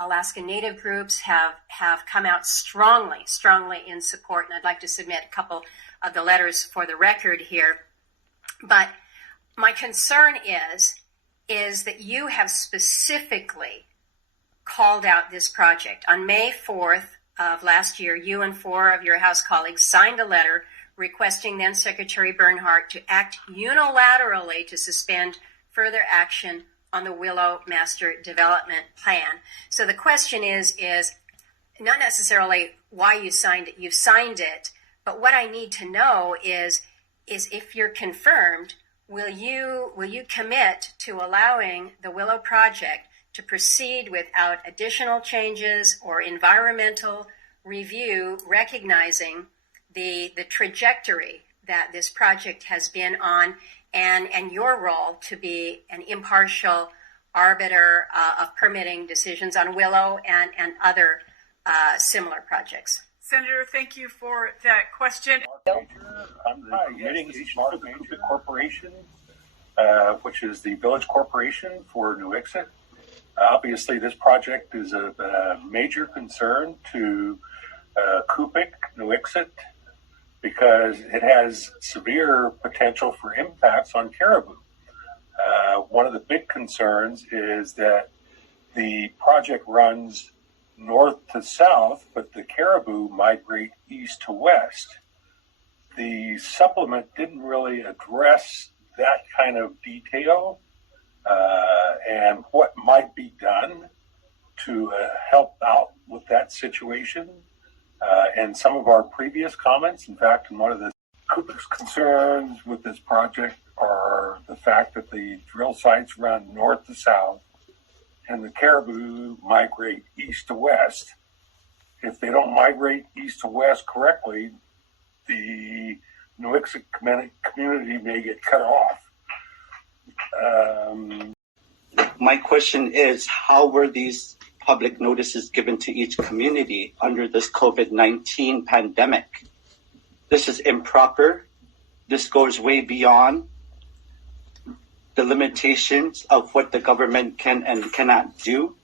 Alaska Native groups have come out strongly in support, and I'd like to submit a couple of the letters for the record here. But my concern is that you have specifically called out this project. On May 4th of last year, you and 4 of your House colleagues signed a letter requesting then Secretary Bernhardt to act unilaterally to suspend further action on the Willow Master Development Plan. So the question is not necessarily why you signed it. You've signed it, but what I need to know is if you're confirmed, will you commit to allowing the Willow project to proceed without additional changes or environmental review, recognizing the trajectory that this project has been on, and your role to be an impartial arbiter of permitting decisions on Willow and other similar projects? Senator, thank you for that question. I'm the permitting agent for the Kunakanana Corporation, which is the village corporation for Nuiqsut. Obviously, this project is a major concern to Nuiqsut because it has severe potential for impacts on caribou. One of the big concerns is that the project runs north to south, but the caribou migrate east to west. The supplement didn't really address that kind of detail and what might be done to help out with that situation. And some of our previous comments, in fact, in one of the concerns with this project are the fact that the drill sites run north to south and the caribou migrate east to west. If they don't migrate east to west correctly, the Nuiqsut community may get cut off. My question is, how were these public notices given to each community under this COVID-19 pandemic? This is improper. This goes way beyond the limitations of what the government can and cannot do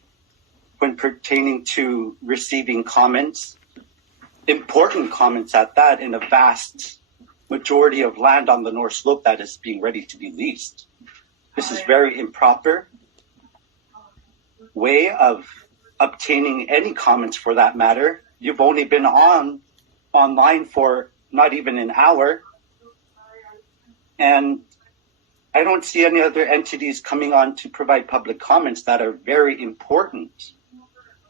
when pertaining to receiving comments, important comments at that, in a vast majority of land on the North Slope that is being ready to be leased. This is very improper way of obtaining any comments for that matter. You've only been online for not even an hour, and I don't see any other entities coming on to provide public comments that are very important.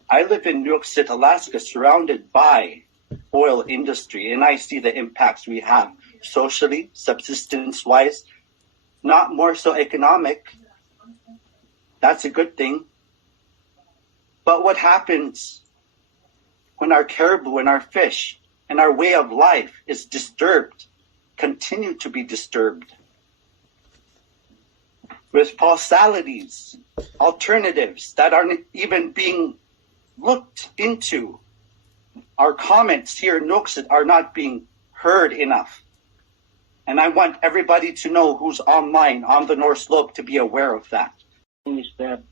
I live in Nuiqsut, Alaska, surrounded by oil industry, and I see the impacts we have socially, subsistence-wise, not more so economic. That's a good thing. But what happens when our caribou and our fish and our way of life is disturbed, continue to be disturbed? With falsalities, alternatives that aren't even being looked into. Our comments here in Nuiqsut are not being heard enough. And I want everybody to know who's online on the North Slope to be aware of that. Is that,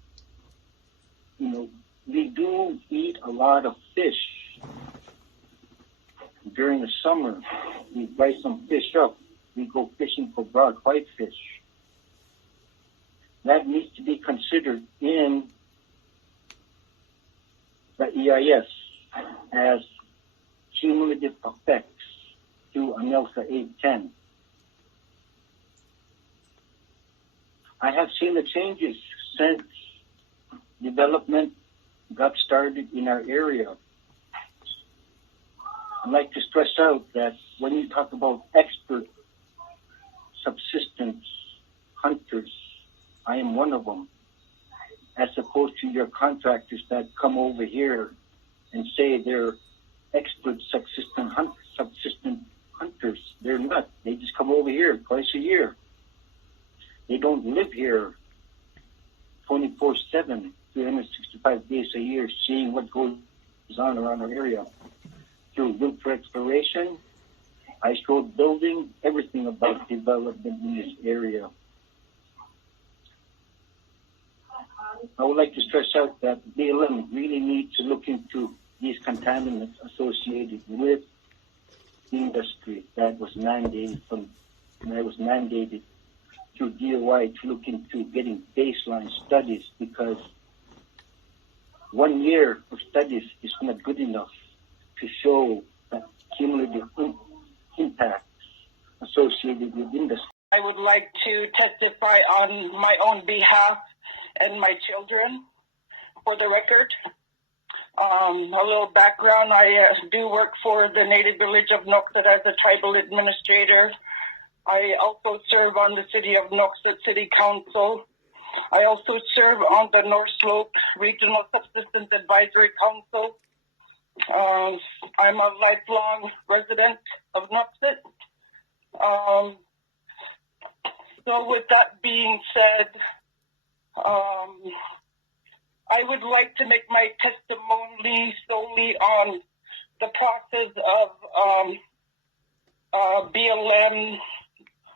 we do eat a lot of fish. During the summer, we buy some fish up. We go fishing for broad whitefish. That needs to be considered in the EIS as cumulative effects to ANILSA 810. I have seen the changes since development got started in our area. I'd like to stress out that when you talk about expert subsistence hunters, I am one of them, as opposed to your contractors that come over here and say they're expert subsistence hunters. They're not. They just come over here twice a year. They don't live here 24/7, 365 days a year, seeing what goes on around our area. Through route for exploration, I showed building, everything about development in this area. I would like to stress out that BLM really needs to look into these contaminants associated with industry that was mandated through DOI to look into getting baseline studies, because 1 year of studies is not good enough to show that cumulative impacts associated with industry. I would like to testify on my own behalf and my children for the record. A little background, I do work for the Native Village of Nuiqsut as a tribal administrator. I also serve on the City of Nuiqsut City Council. I also serve on the North Slope Regional Subsistence Advisory Council. I'm a lifelong resident of Nuiqsut. So with that being said, I would like to make my testimony solely on the process of BLM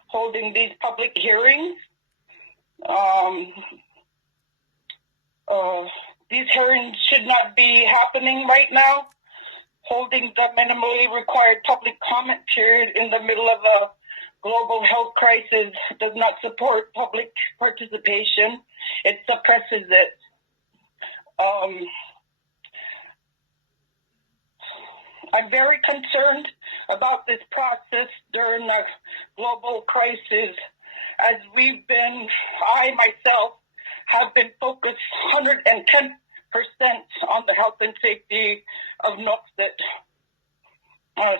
holding these public hearings. These hearings should not be happening right now. Holding the minimally required public comment period in the middle of a global health crisis does not support public participation. It suppresses it. I'm very concerned about this process during a global crisis, as I myself have been focused 110% on the health and safety of Nuiqsut,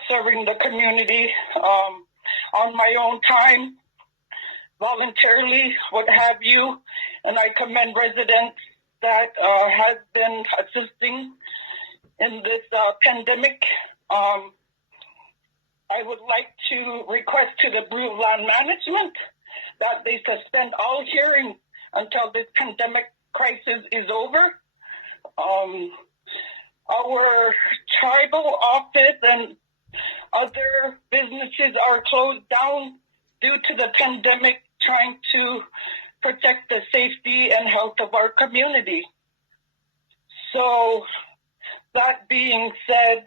serving the community on my own time, voluntarily, what have you, and I commend residents that has been assisting in this pandemic. I would like to request to the Bureau of Land Management that they suspend all hearings until this pandemic crisis is over. Our tribal office and other businesses are closed down due to the pandemic, trying to protect the safety and health of our community. So that being said,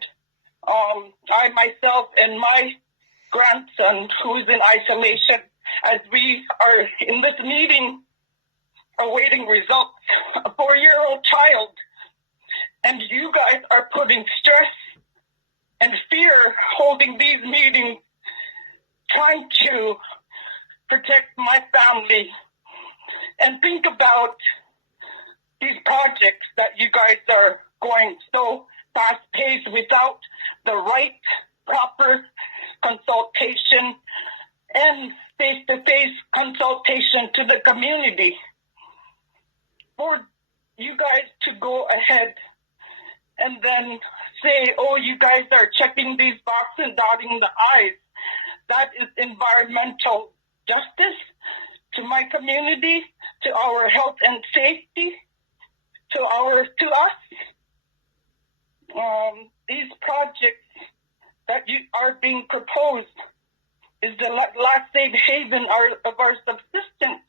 I myself and my grandson, who is in isolation, as we are in this meeting awaiting results, a 4-year-old child, and you guys are putting stress and fear holding these meetings, trying to protect my family. And think about these projects that you guys are going so fast-paced without the right, proper consultation and face-to-face consultation to the community. For you guys to go ahead and then say, oh, you guys are checking these boxes, dotting the I's. That is environmental justice to my community, to our health and safety, to us. These projects that are being proposed is the last safe haven of our subsistence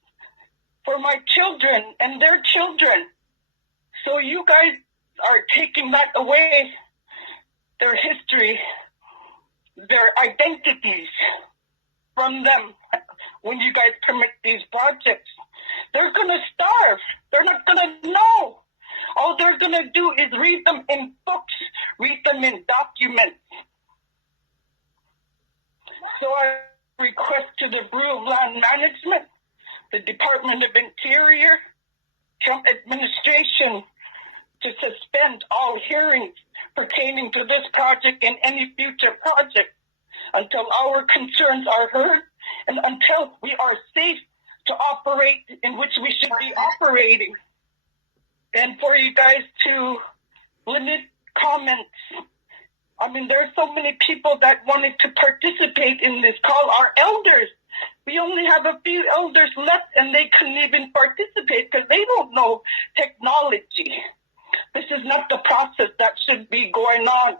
for my children and their children. So you guys are taking that away, their history, their identities from them. When you guys permit these projects, they're going to starve. They're not going to know. All they're going to do is read them in books, read them in documents. So I request to the Bureau of Land Management, the Department of Interior, Trump administration, to suspend all hearings pertaining to this project and any future project until our concerns are heard and until we are safe to operate in which we should be operating. And for you guys to limit comments. I mean, there are so many people that wanted to participate in this call. Our elders, we only have a few elders left and they couldn't even participate because they don't know technology. This is not the process that should be going on.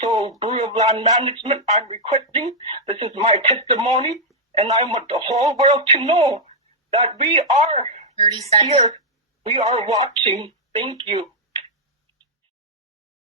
So, Bureau of Land Management, I'm requesting, this is my testimony, and I want the whole world to know that we are 30 seconds. here We are watching. Thank you.